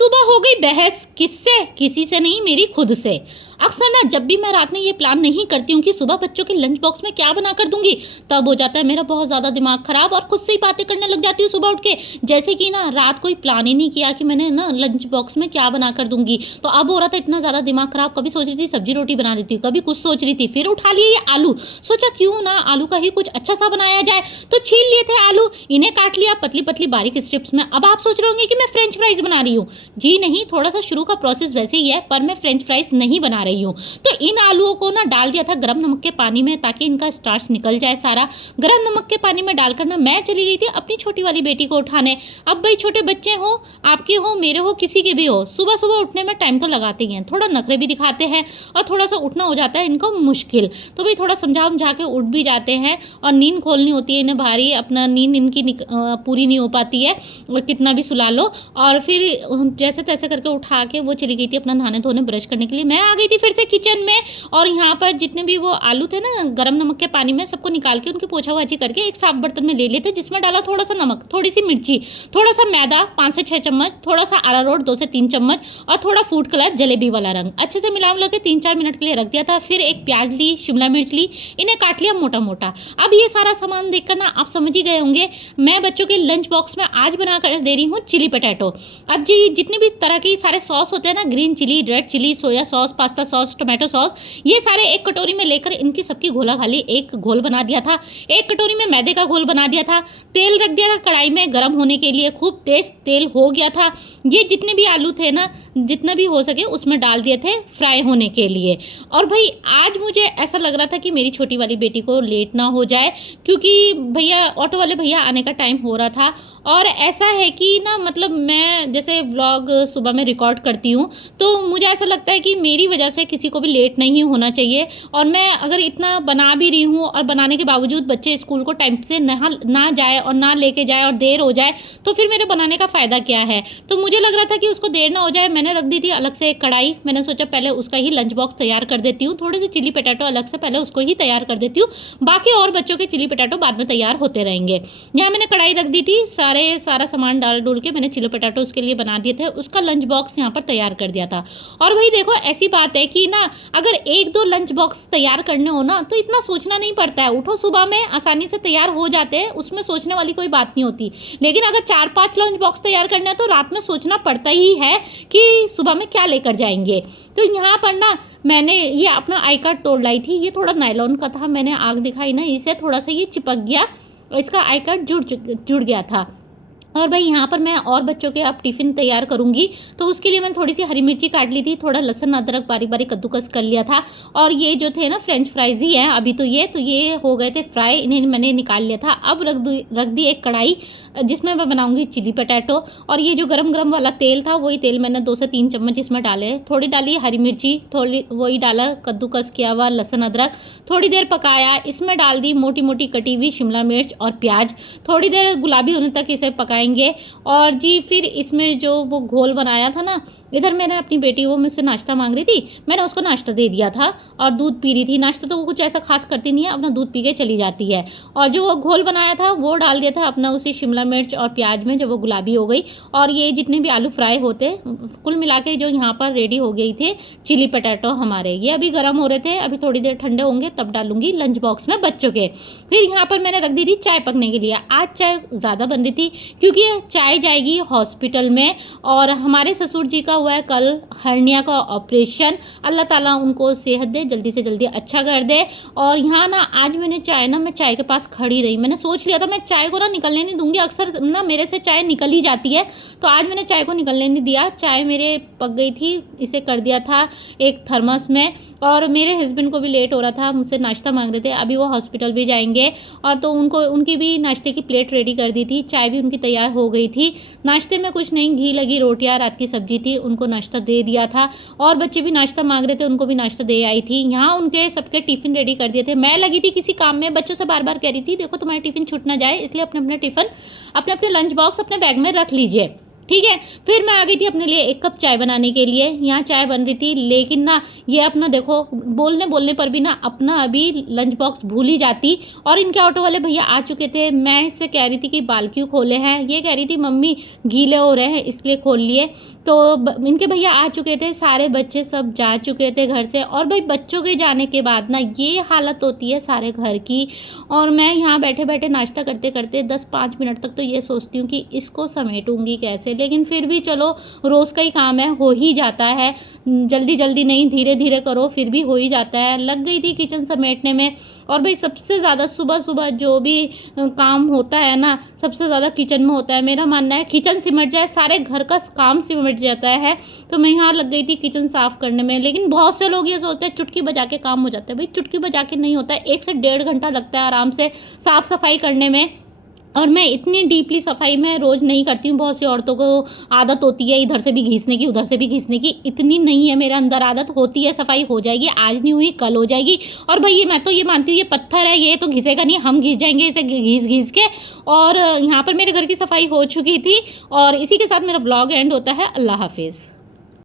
सुबह हो गई बहस, किससे? किसी से नहीं, मेरी खुद से। अक्सर ना जब भी मैं रात में ये प्लान नहीं करती हूँ कि सुबह बच्चों के लंच बॉक्स में क्या बना कर दूंगी, तब हो जाता है मेरा बहुत ज़्यादा दिमाग खराब और खुद से ही बातें करने लग जाती हूँ सुबह उठ के। जैसे कि ना रात कोई प्लान ही नहीं किया कि मैंने ना लंच बॉक्स में क्या बना कर दूंगी, तो अब हो रहा था इतना ज़्यादा दिमाग खराब। कभी सोच रही थी सब्जी रोटी बना रही थी, कभी कुछ सोच रही थी, फिर उठा लिया ये आलू। सोचा क्यों ना आलू का ही कुछ अच्छा सा बनाया जाए, तो छील लिए थे आलू, इन्हें काट लिया पतली पतली बारीक स्ट्रिप्स में। अब आप सोच रहे होंगे कि मैं फ्रेंच फ्राइज बना रही हूँ। जी नहीं, थोड़ा सा शुरू का प्रोसेस वैसे ही है, पर मैं फ्रेंच फ्राइज नहीं बना रही हूँ। तो इन आलूओं को ना डाल दिया था गरम नमक के पानी में, ताकि इनका स्टार्च निकल जाए सारा। गरम नमक के पानी में डालकर ना मैं चली गई थी अपनी छोटी वाली बेटी को उठाने। अब भाई छोटे बच्चे हो, आपके हो, मेरे हो, किसी के भी हो, सुबह सुबह उठने में टाइम तो लगाते ही हैं, थोड़ा नखरे भी दिखाते हैं और थोड़ा सा उठना हो जाता है इनको मुश्किल। तो भाई थोड़ा समझा के उठ भी जाते हैं और नींद खोलनी होती है इन्हें भारी, अपना नींद इनकी पूरी नहीं हो पाती है और कितना भी सुला लो। और फिर जैसे तैसे करके उठा के वो चली गई थी अपना नहाने धोने ब्रश करने के लिए। मैं आ गई थी फिर से किचन में, और यहाँ पर जितने भी वो आलू थे ना गरम नमक के पानी में, सबको निकाल के उनकी पोछाबाजी करके एक साफ बर्तन में ले लिए थे, जिसमें डाला थोड़ा सा नमक, थोड़ी सी मिर्ची, थोड़ा सा मैदा 5 से 6 चम्मच, थोड़ा सा अरारोट 2 से 3 चम्मच और थोड़ा फूड कलर जलेबी वाला रंग, अच्छे से मिला के 3-4 मिनट के लिए रख दिया था। फिर एक प्याज ली, शिमला मिर्च ली, इन्हें काट लिया मोटा मोटा। अब ये सारा सामान देखकर ना आप समझ ही गए होंगे, मैं बच्चों के लंच बॉक्स में आज बना कर दे रही हूँ चिली पटैटो। अब जी जितने भी तरह के सारे सॉस होते हैं ना, green chilli, red chilli, soya sauce, pasta sauce, tomato sauce, ये सारे एक कटोरी में लेकर इनकी सबकी घोला घाली एक घोल बना दिया था। एक कटोरी में मैदे का घोल बना दिया था। तेल रख दिया था कढ़ाई में गर्म होने के लिए, खूब तेज तेल हो गया था। ये जितने भी आलू थे ना, जितना भी हो सके उसमें डाल दिए थे फ्राई होने के लिए। और भाई आज मुझे ऐसा लग रहा था कि मेरी छोटी वाली बेटी को लेट ना हो जाए, क्योंकि भैया ऑटो वाले भैया आने का टाइम हो रहा था। और ऐसा है कि ना मतलब मैं जैसे व्लॉग सुबह में रिकॉर्ड करती हूँ, तो मुझे ऐसा लगता है कि मेरी वजह से किसी को भी लेट नहीं होना चाहिए। और मैं अगर इतना बना भी रही हूँ और बनाने के बावजूद बच्चे स्कूल को टाइम से ना जाए और ना लेके जाए और देर हो जाए, तो फिर मेरे बनाने का फ़ायदा क्या है। तो मुझे लग रहा था कि उसको देर ना हो जाए, मैंने रख दी थी अलग से एक कढ़ाई। मैंने सोचा पहले उसका ही लंच बॉक्स तैयार कर देती हूँ, थोड़े से चिली पटाटो अलग से पहले उसको ही तैयार कर देती हूँ, बाकी और बच्चों के चिली पटाटो बाद में तैयार होते रहेंगे। यहाँ मैंने कढ़ाई रख दी थी, सारा सामान डाल डूल के मैंने चिली पटाटो उसके लिए बना दिए थे, उसका लंच बॉक्स यहाँ पर तैयार कर दिया था। और भाई देखो ऐसी बात है कि ना अगर 1-2 लंच बॉक्स तैयार करने हो ना, तो इतना सोचना नहीं पड़ता है, उठो सुबह में आसानी से तैयार हो जाते हैं, उसमें सोचने वाली कोई बात नहीं होती। लेकिन अगर 4-5 लंच बॉक्स तैयार करने हैं तो रात में सोचना पड़ता ही है कि सुबह में क्या लेकर जाएंगे। तो यहाँ पर ना मैंने ये अपना आई कार्ड तोड़ लाई थी, ये थोड़ा नायलॉन का था, मैंने आग दिखाई ना, इसे थोड़ा सा ये चिपक गया, इसका आई कार्ड जुड़ गया था। और भाई यहाँ पर मैं और बच्चों के अब टिफ़िन तैयार करूँगी, तो उसके लिए मैंने थोड़ी सी हरी मिर्ची काट ली थी, थोड़ा लहसुन अदरक बारीक बारीक कद्दूकस कर लिया था। और ये जो थे ना फ्रेंच फ्राइज़ ही हैं अभी, तो ये हो गए थे फ्राई, इन्हें मैंने निकाल लिया था। अब रख दी एक कढ़ाई जिसमें मैं बनाऊँगी चिली पटैटो। और ये जो गरम गरम वाला तेल था, वही तेल मैंने 2 से 3 चम्मच इसमें डाले, थोड़ी डाली हरी मिर्ची, थोड़ी वही डाला कद्दूकस किया हुआ लहसुन अदरक, थोड़ी देर पकाया। इसमें डाल दी मोटी मोटी कटी हुई शिमला मिर्च और प्याज, थोड़ी देर गुलाबी होने तक इसे पकाएंगे। और जी फिर इसमें जो वो घोल बनाया था ना, इधर मैंने अपनी बेटी वो मुझसे नाश्ता मांग रही थी, मैंने उसको नाश्ता दे दिया था और दूध पी रही थी। नाश्ता तो वो कुछ ऐसा खास करती नहीं है, अपना दूध पी के चली जाती है। और जो वो घोल बनाया था वो डाल दिया था अपना उसी शिमला मिर्च और प्याज में, जब वो गुलाबी हो गई। और ये जितने भी आलू फ्राई होते कुल मिला के जो यहाँ पर रेडी हो गई थे चिली पटैटो हमारे, ये अभी गर्म हो रहे थे, अभी थोड़ी देर ठंडे होंगे तब डालूंगी लंच बॉक्स में बच्चों के। फिर यहाँ पर मैंने रख दी थी चाय पकने के लिए। आज चाय ज़्यादा बन रही थी क्योंकि चाय जाएगी हॉस्पिटल में, और हमारे ससुर जी का हुआ है कल हर्निया का ऑपरेशन। अल्लाह ताला उनको सेहत दे, जल्दी से जल्दी अच्छा कर दे। और यहाँ ना आज मैं चाय के पास खड़ी रही, मैंने सोच लिया था मैं चाय को ना निकलने नहीं दूंगी, अक्सर ना मेरे से चाय निकल ही जाती है, तो आज मैंने चाय को निकलने नहीं दिया। चाय मेरे पक गई थी, इसे कर दिया था एक थर्मस में। और मेरे हस्बैंड को भी लेट हो रहा था, मुझसे नाश्ता मांग रहे थे, अभी वो हॉस्पिटल भी जाएंगे, और तो उनकी भी नाश्ते की प्लेट रेडी कर दी थी, चाय भी उनकी तैयार हो गई थी। नाश्ते में कुछ नहीं, घी लगी रोटियां, रात की सब्जी थी, उनको नाश्ता दे दिया था। और बच्चे भी नाश्ता मांग रहे थे, उनको भी नाश्ता दे आई थी। यहाँ उनके सबके टिफ़िन रेडी कर दिए थे। मैं लगी थी किसी काम में, बच्चों से बार बार कह रही थी देखो तुम्हारे टिफ़िन छूट ना जाए, इसलिए अपने अपने टिफ़िन अपने अपने लंच बॉक्स अपने बैग में रख लीजिए। ठीक है। फिर मैं आ गई थी अपने लिए 1 कप चाय बनाने के लिए। यहाँ चाय बन रही थी, लेकिन ना ये अपना देखो बोलने पर भी ना अपना अभी लंच बॉक्स भूल ही जाती। और इनके ऑटो वाले भैया आ चुके थे। मैं इससे कह रही थी कि बाल क्यों खोले हैं? ये कह रही थी मम्मी गीले हो रहे हैं इसलिए खोल लिए। तो इनके भैया आ चुके थे, सारे बच्चे सब जा चुके थे घर से। और भाई बच्चों के जाने के बाद ना ये हालत होती है सारे घर की। और मैं यहाँ बैठे बैठे नाश्ता करते करते 10-5 मिनट तक तो ये सोचती हूँ कि इसको समेटूंगी कैसे, लेकिन फिर भी चलो रोज़ का ही काम है, हो ही जाता है। जल्दी जल्दी नहीं, धीरे धीरे करो फिर भी हो ही जाता है। लग गई थी किचन समेटने में। और भाई सबसे ज़्यादा सुबह सुबह जो भी काम होता है ना, सबसे ज़्यादा किचन में होता है। मेरा मानना है किचन सिमट जाए सारे घर का काम सिमट जाता है। तो मैं यहाँ लग गई थी किचन साफ़ करने में। लेकिन बहुत से लोग ये सोचते हैं चुटकी बजा के काम हो जाता है। भाई चुटकी बजा के नहीं होता है, 1 से 1.5 घंटा लगता है आराम से साफ़ सफाई करने में। और मैं इतनी डीपली सफाई मैं रोज़ नहीं करती हूँ। बहुत सी औरतों को आदत होती है इधर से भी घिसने की, उधर से भी घिसने की। इतनी नहीं है मेरे अंदर आदत। होती है सफाई, हो जाएगी, आज नहीं हुई कल हो जाएगी। और भाई ये मैं तो ये मानती हूँ ये पत्थर है, ये तो घिसेगा नहीं, हम घिस जाएंगे इसे घिस घिस के। और यहाँ पर मेरे घर की सफाई हो चुकी थी। और इसी के साथ मेरा व्लॉग एंड होता है। अल्लाह हाफिज़।